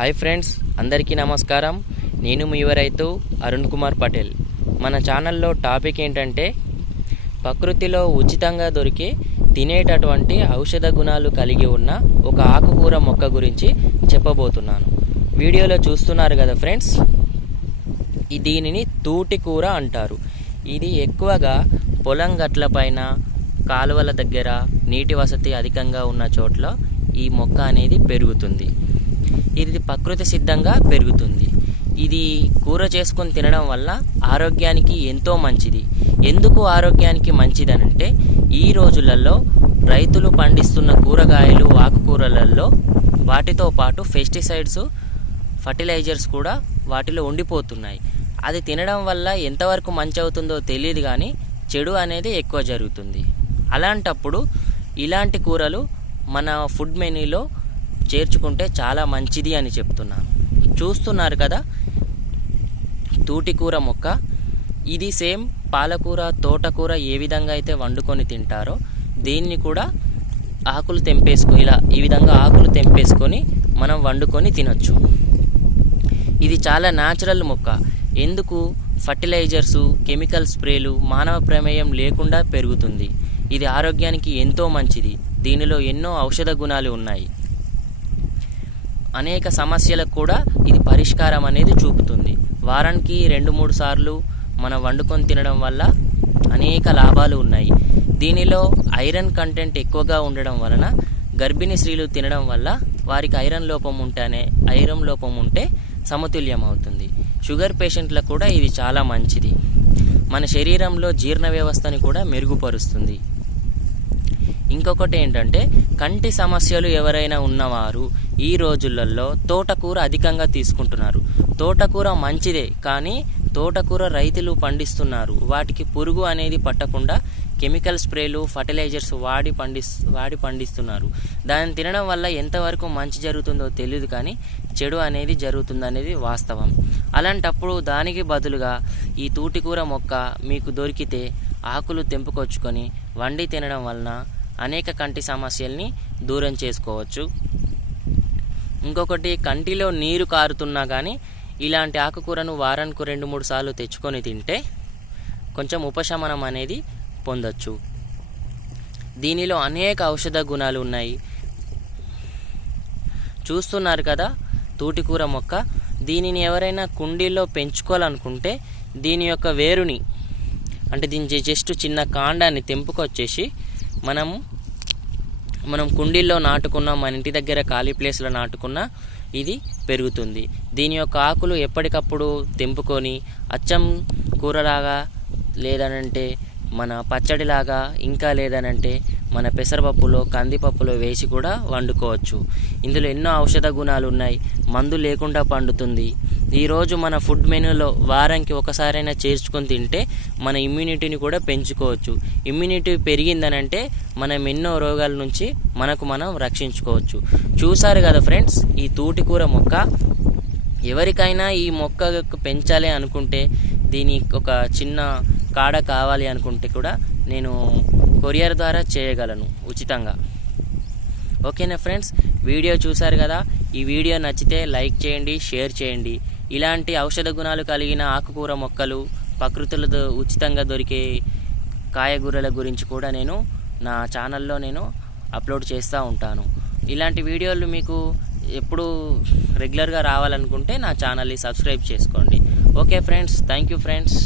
Hi friends అందరికీ నమస్కారం. నేను మీ రైతు అరుణ్ కుమార్ పటేల్. మన ఛానల్లో టాపిక్ ఏంటంటే ప్రకృతిలో ఉచితంగా దొరికే తినేటటువంటి ఔషధ గుణాలు కలిగి ఉన్న ఒక ఆకుకూర మొక్క గురించి చెప్పబోతున్నాను. వీడియోలో చూస్తున్నారు కదా ఫ్రెండ్స్ దీనిని తూటి కూర అంటారు. ఇది ఎక్కువగా పొలం గట్ల పైన కాలువల దగ్గర నీటి వసతి అధికంగా ఉన్న చోట్ల ఈ మొక్క అనేది పెరుగుతుంది. ఇది ప్రకృతి సిద్ధంగా పెరుగుతుంది. ఇది కూర చేసుకొని తినడం వల్ల ఆరోగ్యానికి ఎంతో మంచిది. ఎందుకు ఆరోగ్యానికి మంచిదనంటే ఈ రోజులలో రైతులు పండిస్తున్న కూరగాయలు ఆకుకూరలలో వాటితో పాటు పెస్టిసైడ్స్ ఫర్టిలైజర్స్ కూడా వాటిలో ఉండిపోతున్నాయి. అది తినడం వల్ల ఎంతవరకు మంచి అవుతుందో తెలియదు కానీ చెడు అనేది ఎక్కువ జరుగుతుంది. అలాంటప్పుడు ఇలాంటి కూరలు మన ఫుడ్ మెనూలో చేర్చుకుంటే చాలా మంచిది అని చెప్తున్నాను. చూస్తున్నారు కదా? తూటికూర మొక్క. ఇది సేమ్ పాలకూర తోటకూర ఏ విధంగా అయితే వండుకొని తింటారో దీన్ని కూడా ఆకులు తెంపేసుకు ఇలా ఈ విధంగా ఆకులు తెంపేసుకొని మనం వండుకొని తినొచ్చు. ఇది చాలా న్యాచురల్ మొక్క. ఎందుకు? ఫర్టిలైజర్సు కెమికల్ స్ప్రేలు మానవ ప్రమేయం లేకుండా పెరుగుతుంది. ఇది ఆరోగ్యానికి ఎంతో మంచిది. దీనిలో ఎన్నో ఔషధ గుణాలు ఉన్నాయి. అనేక సమస్యలకు కూడా ఇది పరిష్కారం అనేది చూపుతుంది. వారానికి రెండు మూడు సార్లు మనం వండుకొని తినడం వల్ల అనేక లాభాలు ఉన్నాయి. దీనిలో ఐరన్ కంటెంట్ ఎక్కువగా ఉండడం వలన గర్భిణీ స్త్రీలు తినడం వల్ల వారికి ఐరన్ లోపం ఉంటేనే ఐరన్ లోపం ఉంటే సమతుల్యం అవుతుంది. షుగర్ పేషెంట్లకు కూడా ఇది చాలా మంచిది. మన శరీరంలో జీర్ణ వ్యవస్థని కూడా మెరుగుపరుస్తుంది. ఇంకొకటి ఏంటంటే కంటి సమస్యలు ఎవరైనా ఉన్నవారు ఈ రోజులలో తోటకూర అధికంగా తీసుకుంటున్నారు. తోటకూర మంచిదే కానీ తోటకూర రైతులు పండిస్తున్నారు. వాటికి పురుగు అనేది పట్టకుండా కెమికల్ స్ప్రేలు ఫర్టిలైజర్స్ వాడి పండిస్ వాడి పండిస్తున్నారు. దాన్ని తినడం వల్ల ఎంతవరకు మంచి జరుగుతుందో తెలియదు కానీ చెడు అనేది జరుగుతుంది అనేది వాస్తవం. అలాంటప్పుడు దానికి బదులుగా ఈ తూటికూర మొక్క మీకు దొరికితే ఆకులు తెంపుకొచ్చుకొని వండి తినడం వలన అనేక కంటి సమస్యల్ని దూరం చేసుకోవచ్చు. ఇంకొకటి కంటిలో నీరు కారుతున్నా కానీ ఇలాంటి ఆకుకూరను వారానికి రెండు మూడు సార్లు తెచ్చుకొని తింటే కొంచెం ఉపశమనం అనేది పొందొచ్చు. దీనిలో అనేక ఔషధ గుణాలు ఉన్నాయి. చూస్తున్నారు కదా తూటికూర మొక్క. దీనిని ఎవరైనా కుండీల్లో పెంచుకోవాలనుకుంటే దీని యొక్క వేరుని అంటే దీని జస్ట్ చిన్న కాండాన్ని తెంపుకొచ్చేసి మనము మనం కుండీల్లో నాటుకున్న మన ఇంటి దగ్గర ఖాళీ ప్లేస్లో నాటుకున్న ఇది పెరుగుతుంది. దీని యొక్క ఆకులు ఎప్పటికప్పుడు తెంపుకొని అచ్చం కూరలాగా లేదనంటే మన పచ్చడిలాగా ఇంకా లేదనంటే మన పెసరపప్పులో కందిపప్పులో వేసి కూడా వండుకోవచ్చు. ఇందులో ఎన్నో ఔషధ గుణాలు ఉన్నాయి మందు లేకుండా పండుతుంది. ఈరోజు మన ఫుడ్ మెనూలో వారానికి ఒకసారైనా చేర్చుకొని తింటే మన ఇమ్యూనిటీని కూడా పెంచుకోవచ్చు. ఇమ్యూనిటీ పెరిగిందనంటే మనం ఎన్నో రోగాల నుంచి మనకు మనం రక్షించుకోవచ్చు. చూసారు కదా ఫ్రెండ్స్ ఈ తూటికూర మొక్క? ఎవరికైనా ఈ మొక్క పెంచాలి అనుకుంటే దీని ఒక చిన్న కాడ కావాలి అనుకుంటే కూడా నేను కొరియర్ ద్వారా చేయగలను ఉచితంగా. ఓకేనా ఫ్రెండ్స్? వీడియో చూశారు కదా? ఈ వీడియో నచ్చితే లైక్ చేయండి షేర్ చేయండి. ఇలాంటి ఔషధ గుణాలు కలిగిన ఆకుకూర మొక్కలు ప్రకృతులతో ఉచితంగా దొరికే కాయగూరల గురించి కూడా నేను నా ఛానల్లో నేను అప్లోడ్ చేస్తూ ఉంటాను. ఇలాంటి వీడియోలు మీకు ఎప్పుడు రెగ్యులర్గా రావాలనుకుంటే నా ఛానల్ని సబ్స్క్రైబ్ చేసుకోండి. Okay friends thank you friends.